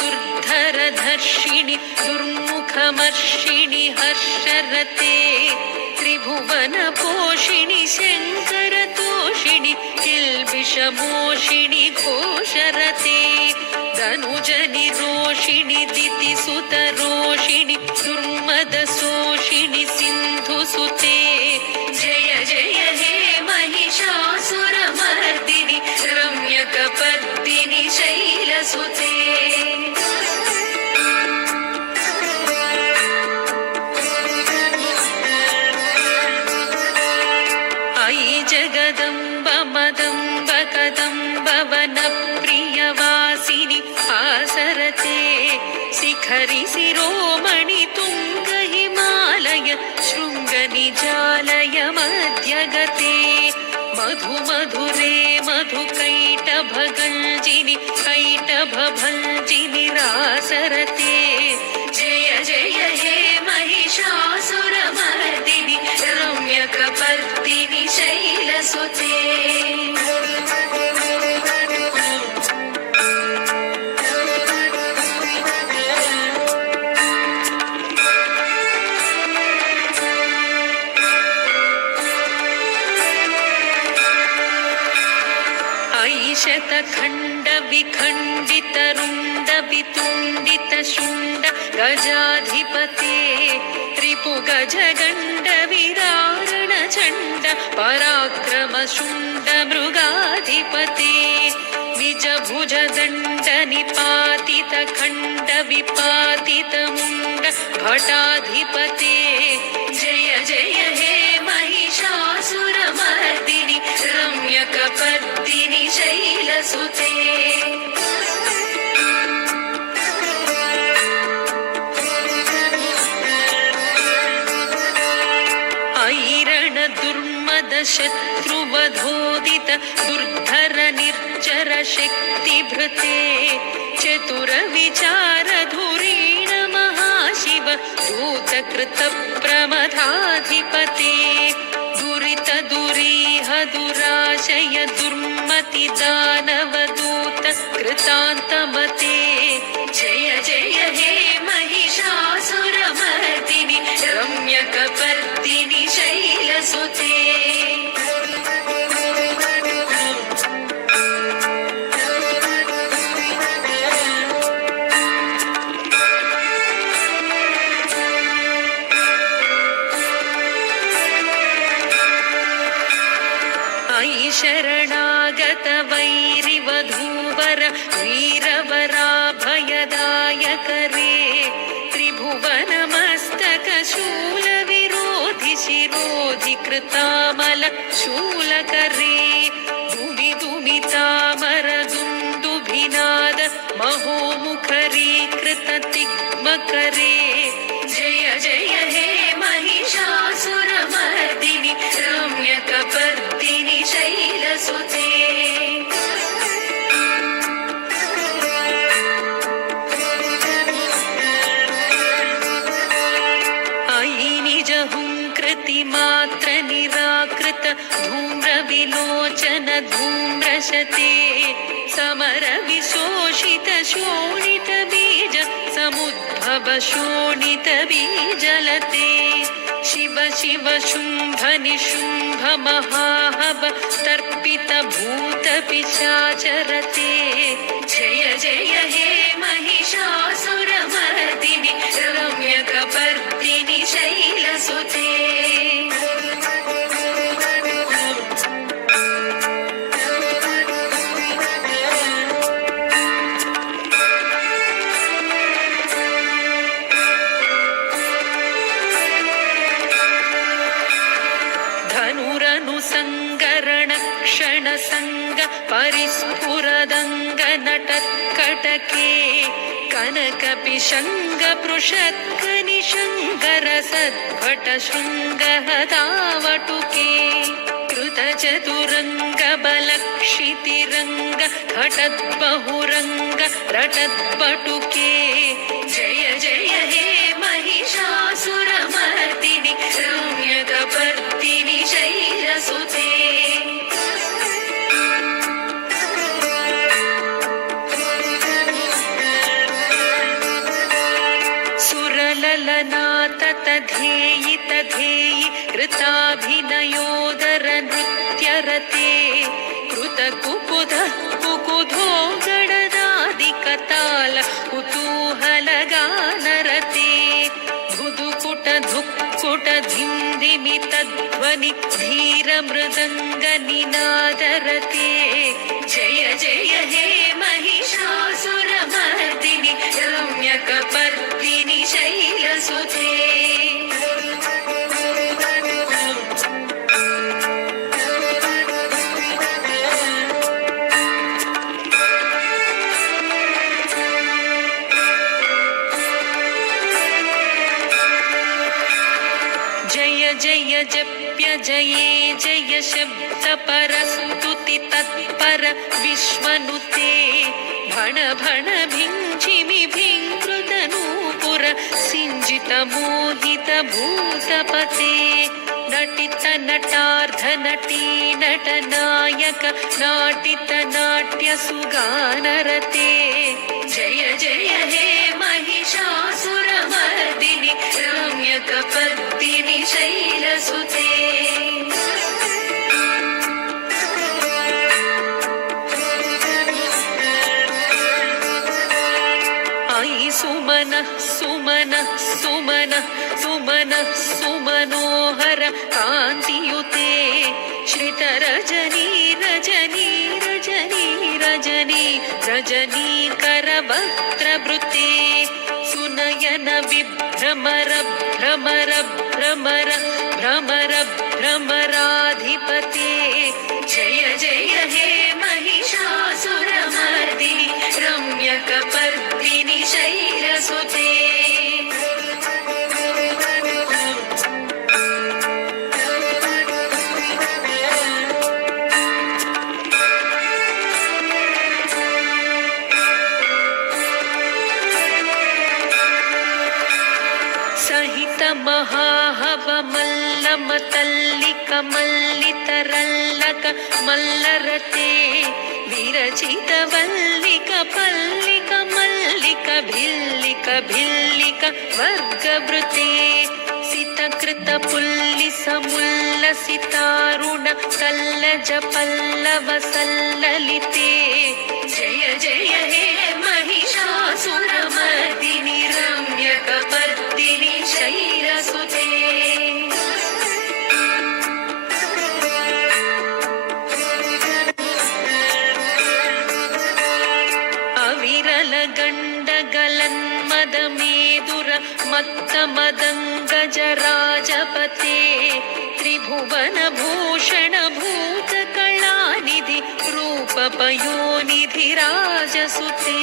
दुर्धरधर्षिणि दुर्मुखमर्षिणि हर्षरते त्रिभुवनपोषिणि शङ्करतोषिणि किल्बिषमोषिणि घोषरते धनुजनिरोषिणि दितिसुतरोषिणि दुर्मदशोषिणि सिन्धुसुते जय जय हे महिषासुरमर्दिनि रम्यकपर्दिनि शैलसुते अयि जगदम्ब मदम्ब कदम्ब वनप्रियवासिनि आसरते शिखरि शिरोमणि तुङ्ग हिमालय शृङ्गनिजालय मध्यगते मधु मधुरे मधुकैटभगञ्जिनि कैटभभञ्जिनि रासरते जय जय हे महिषासुरमर्दिनि रम्यकपर्दिनि शैलसुते शतखण्ड विखण्डित रुण्ड वितुण्डित शुण्ड गजाधिपते त्रिपुगजगण्ड विरारण चण्ड पराक्रम शुण्ड मृगाधिपते निजभुज दण्ड निपातित खण्ड विपातित मुण्ड भटाधिपते जय जय हे महिषासुरमर्दिनि रम्यकपर्दिनि शैलसुते ऐरण दुर्मद शत्रुवधोदित दुर्धर निर्जर शक्तिभृते चतुर विचार धुरीण महाशिव दूतकृत प्रमथाधिपते दुरित दुरीह दुराशय दुर्मति दानवदूत कृतान्तमते जय जय हे महिषासुरमर्दिनि रम्यकपर्दिनि शैलसुते शरणागत वैरिवधूवर वीरवराभयदायकरे त्रिभुवनमस्तक शूलविरोधि शिरोधि कृतामल शूलकरे दुमि दुमितामर दुन्दुभिनाद महोमुखरीकृत तिग्मकरे जय जय हे महिषासुरमर्दिनि रम्यकपर्दिनि शैलसुते अयि निजहुङ्कृतिमात्र निराकृत धूम्रविलोचन धूम्रशते समर विशोषित शोणित बीज समुद्भव शोणित बीजलते शिव शिव शुम्भ निशुम्भ महाहव तर्पित भूत पिशाचरते जय जय हे महिषासुरमर्दिनि रम्यकपर्दिनि शैलसुते धनुरनुसङ्गरण क्षण संग परिस्फुरदङ्ग नटत्कटके कनक पिशङ्ग पृषत्क निशङ्गर सद्भट शृङ्ग हदावटुके कृत चतुरङ्ग बलक्षितिरङ्ग घटद्बहुरङ्ग रटद्बटुके जय जय हे महिषासुरमर्दिनि रम्यकपर्दिनि शैलसुते तलनाततधेयि तधेयि कृताभिनयोदर नृत्यरते कृतकुकुध कुकुधो गणदादिकताल कुतूहलगानरते धुधुकुट धुक्कुट धिंधिमितध्वनि धीरमृदङ्गनिनादरते जय जय हे महिषासुरमर्दिनि रम्यकपर्दिनि शैलसुते जय जय जप्य जये जय शब्द परस्तुति तत्पर विश्वनुते भण भण भिञ्जिमि भिङ्कृतनूपुर सिञ्जित मोहित भूतपते नटित नटार्ध नटी नटनायक नाटित नाट्य सुगानरते जय जय हे महिषासुरमर्दिनि रम्यकपर्दिनि शैलसुते आई सुमन सुमन सुमन सुमन सुमनोहर कान्तियुते श्रितरजनी रजनी रजनी रजनी रजनीकरवक्त्रवृते सुनयन विभ्रमर भ्रमर भ्रमर भ्रमर भ्रमराधिपते जय जय हे महिषासुरमर्दिनि रम्यकपर्दिनि शैलसुते सहित महाहवमल्लमतल्लिक मल्लितरल्लक मल्लरते विरचित वल्लिक पल्लिक मल्लिक भिल्लिक भिल्लिक वर्गवृते सितकृत पुल्लिस मुल्लसितारुण सल्लज पल्लव सल्ललिते जय जय हे महिषासुरमर्दिनि रम्यकपर्दिनि शैलसुते अविरल गण्डगलन्मदमेदुर मत्तमदङ्गजराजपते त्रिभुवन भूषण भूतकलानिधि रूपपयोनिधि राजसुते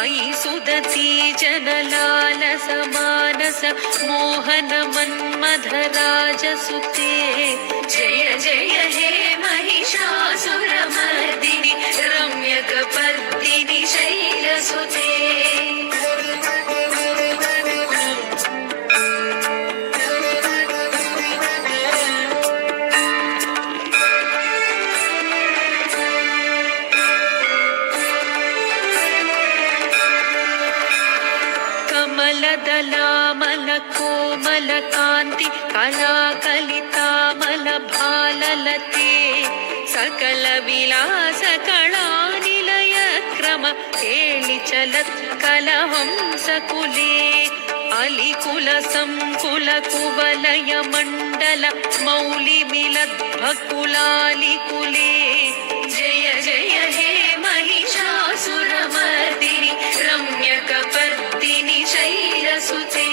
अयि सुदती जनलालस मानस मोहन मन्मथ राजसुते जय जय हे महिषासुरमर्दिनि रम्यकपर्दिनि शैलसुते कमलदलामल कोमल कान्ति कलाकलितामल भाललते सकल विलास कलानिलय क्रम केळि चलत्कल हंसकुले अलिकुल संकुल कुवलय मण्डल मौलि मिलद्भकुलालिकुले जय जय हे महिषासुरमर्दिनि रम्यकपर्दिनि शैलसुते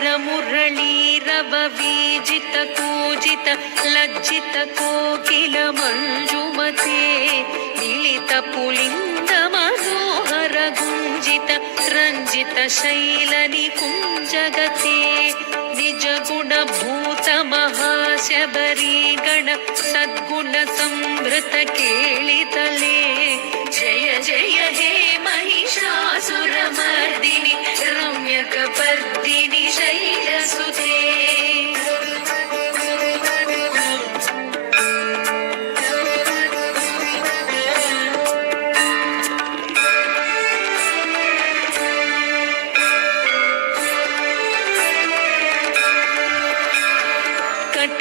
करमुरळीरव वीजित कूजित लज्जित कोकिल मञ्जुमते मिलित पुलिंद मनोहर गुंजित रंजित शैल निकुंजगते निज गुण भूत महाशबरी गण सद्गुण संभृत केळितले जय जय हे महिषासुरमर्दिनि रम्यकपर्दिनि शैलसुते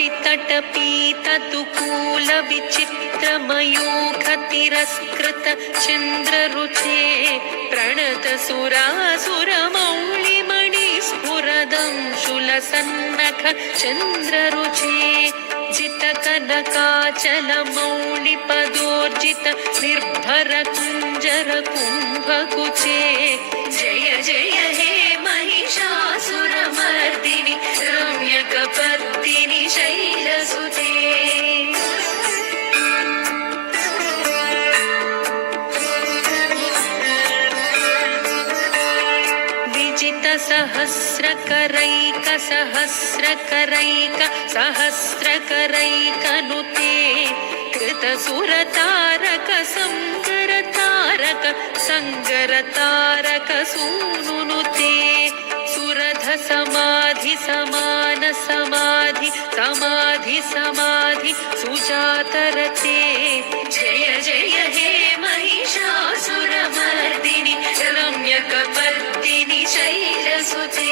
परितटपीततुकूलविचित्रमयूखतिरस्कृत चन्द्ररुचे प्रणतसुरासुरमौलिमणिस्फुरदं शूलसन्नख चन्द्ररुचे जितकनकाचलमौलिपदोर्जित निर्भरकुञ्जरकुम्भकुचे जय जय हे महिषासुरमर्दिनि रम्यकपर्दिनि शैलसुते सहस्रकरैकनुते कृतसुरतारक सङ्गरतारक सूनुनुते सुरध समाधि सुजातरते जय जय हे महिषासुरमर्दिनि रम्यकपर्दिनि शैलसुते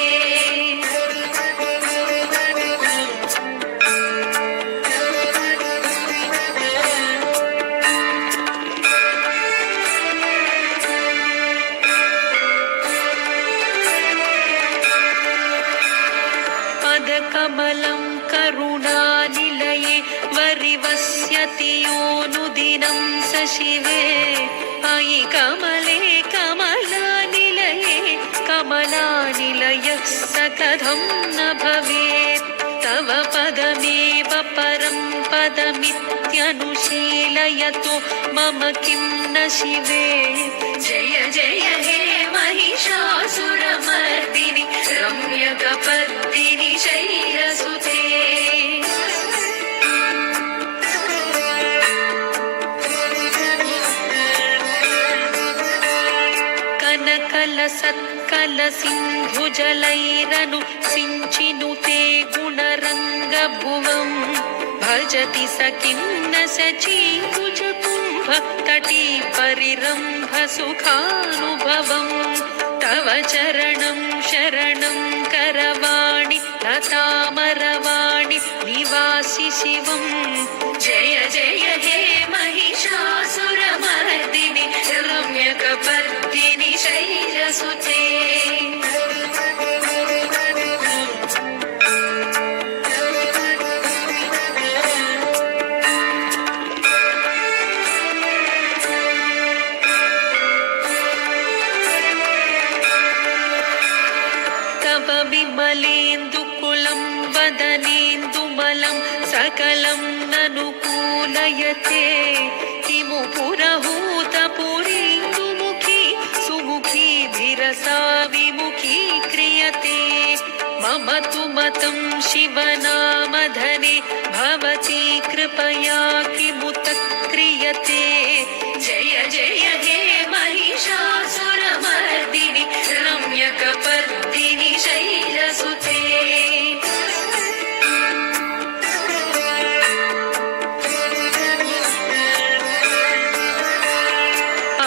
कमलं करुणानिलये वरिवस्यति योऽनुदिनं स शिवे अयि कमले कमलानिलये कमलानिलयः स कथं न भवेत् तव पदमेव परं पदमित्यनुशीलयतो मम किं न शिवे जय जय हे महिषासुरमर्दिनि रम्यकपर्दिनि शैलसुते कनकलसत्कलसिन्धुजलैरनु सिञ्चिनुते गुणरङ्गभुवम् भजति स किं न सचीकुजकुम्भ तटी परिरम्भ सुखानुभवम् तव चरणं शरणं करवाणि लतामरवाणि निवासि शिवम् जय जय हे महिषासुरमर्दिनि रम्यकपर्दिनि शैलसुते विमलेन्दुकुलं वदनेन्दुमलं सकलं ननुकूलयते किमु पुरहूतपुरीन्दुमुखी सुमुखी भिरसा विमुखी क्रियते मम तु मतं शिवनामधने भवती कृपया किमुत क्रियते जय जय हे महिषासुरमर्दिनि रम्यकपर्दिनि शैलसुते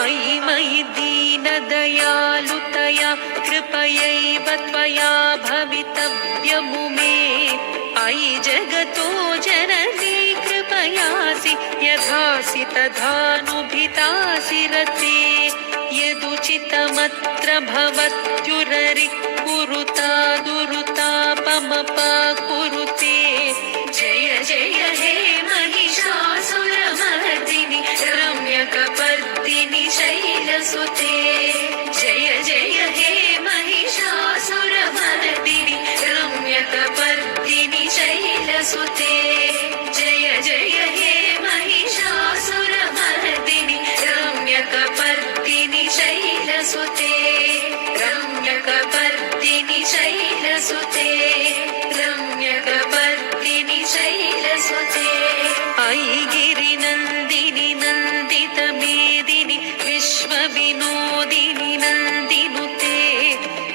अयि मयि दीनदयालुतया कृपयैव त्वया भवितव्यमुमे अयि जगतो जननी कृपयासि यथासि तथानुभितासि रते यदुचितमत्र भवत्युररि कुरुता दुरुतापमपा कुरुते जय जय हे महिषासुरमर्दिनि रम्यकपर्दिनि शैलसुते जय जय हे महिषासुरमर्दिनि रम्यकपर्दिनि शैलसुते जय जय हे महिषासुरमर्दिनि रम्यकपर्दिनि शैलसुते रम्यकपर्दिनि शैलसुते रम्यकपर्दिनि शैलसुते अयि गिरिनन्दिनि नन्दितमेदिनि विश्वविनोदिनि नन्दिनुते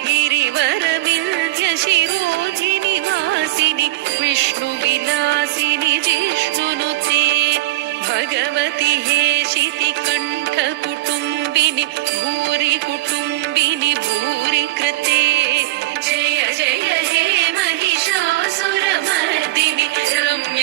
गिरिवरविन्ध्यशिरोधिनि वासिनि विष्णुविलासिनि जिष्णुनुते भगवति हेशिति कण्ठकुटुम्बिनि भूरि कुटुम्बिनि भूरि कृते जय जय हे महिषासुरमर्दिनि रम्य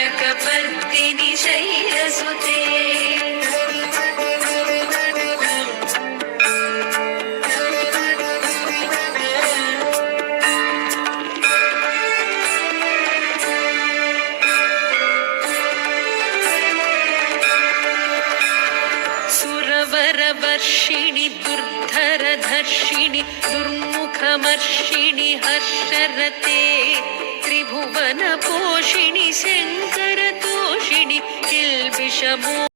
वर्षिणि दुर्धरधर्षिणि दुर्मुखमर्षिणि हर्षरते त्रिभुवनपोषिणि शङ्करतोषिणि किल्बिषमो